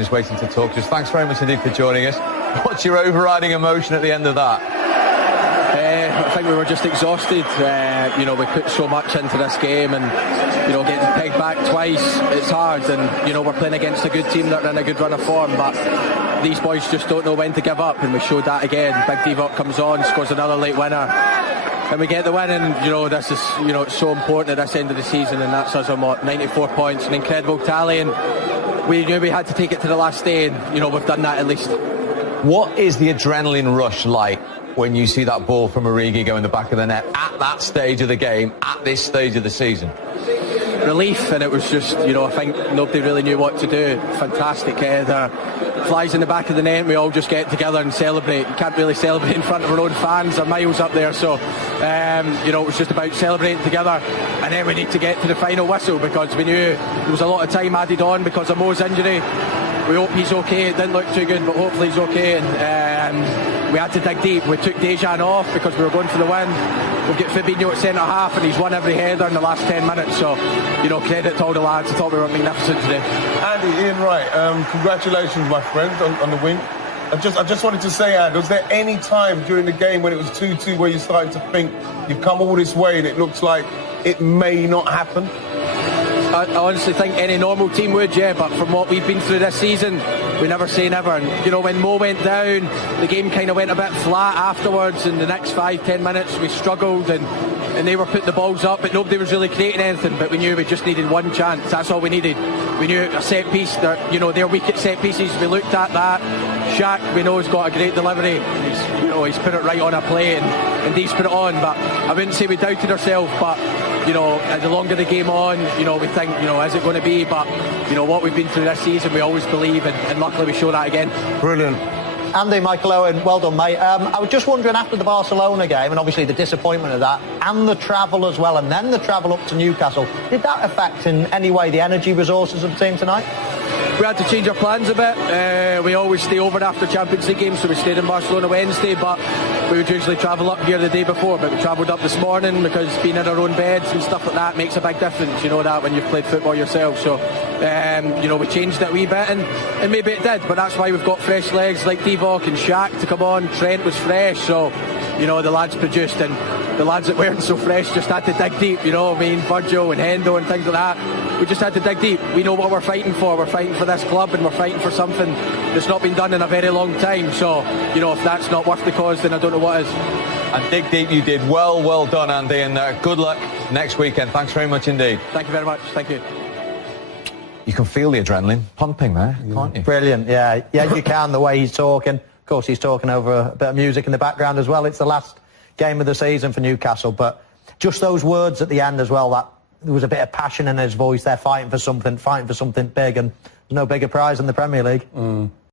is waiting to talk to us. Thanks very much indeed for joining us. What's your overriding emotion at the end of that? I think we were just exhausted. We put so much into this game, and getting pegged back twice, it's hard. And we're playing against a good team that are in a good run of form, but these boys just don't know when to give up, and we showed that again. Big Divock comes on, scores another late winner, and we get the win. And this is it's so important at this end of the season, and that's us on 94 points, an incredible tally, and we knew we had to take it to the last day, and we've done that at least. What is the adrenaline rush like when you see that ball from Origi go in the back of the net at that stage of the game, at this stage of the season? Relief, and it was just, I think nobody really knew what to do. Fantastic header, flies in the back of the net, and we all just get together and celebrate. You can't really celebrate in front of our own fans, they're miles up there, so it was just about celebrating together. And then we need to get to the final whistle, because we knew there was a lot of time added on because of Mo's injury. We hope he's okay. It didn't look too good, but hopefully he's okay. And we had to dig deep. We took Dejan off because we were going for the win. We've got Fabinho at centre-half, and he's won every header in the last 10 minutes. So, credit to all the lads. I thought we were magnificent today. Andy, Ian Wright, congratulations, my friend, on the win. I just wanted to say, Andy, was there any time during the game when it was 2-2 where you started to think you've come all this way and it looks like it may not happen? I honestly think any normal team would, yeah, but from what we've been through this season, we never say never. And, when Mo went down, the game kind of went a bit flat afterwards. In the next 5-10 minutes, we struggled, and they were putting the balls up, but nobody was really creating anything. But we knew we just needed one chance. That's all we needed. We knew a set piece, they're weak at set pieces. We looked at that. Shaq, we know, has got a great delivery. He's put it right on a play, and Dee's put it on. But I wouldn't say we doubted ourselves, but the longer the game on, we think, is it going to be? But, what we've been through this season, we always believe, and luckily we show that again. Brilliant. Andy, Michael Owen, well done, mate. I was just wondering, after the Barcelona game, and obviously the disappointment of that, and the travel as well, and then the travel up to Newcastle, did that affect in any way the energy resources of the team tonight? We had to change our plans a bit. We always stay over after Champions League games, so we stayed in Barcelona Wednesday, but we would usually travel up here the day before, but we travelled up this morning because being in our own beds and stuff like that makes a big difference, that when you've played football yourself. So, we changed it a wee bit, and maybe it did, but that's why we've got fresh legs like Divock and Shaq to come on. Trent was fresh, so, the lads produced, and the lads that weren't so fresh just had to dig deep, Virgil and Hendo and things like that. We just had to dig deep. We know what we're fighting for. We're fighting for this club, and we're fighting for something that's not been done in a very long time. So, if that's not worth the cause, then I don't know what is. And dig deep you did. Well done, Andy, and good luck next weekend. Thanks very much indeed. Thank you very much. Thank you. You can feel the adrenaline pumping there, can't you? Brilliant, yeah, you can, the way he's talking. Of course, he's talking over a bit of music in the background as well. It's the last game of the season for Newcastle, but just those words at the end as well, that there was a bit of passion in his voice. They're fighting for something big, and there's no bigger prize in the Premier League.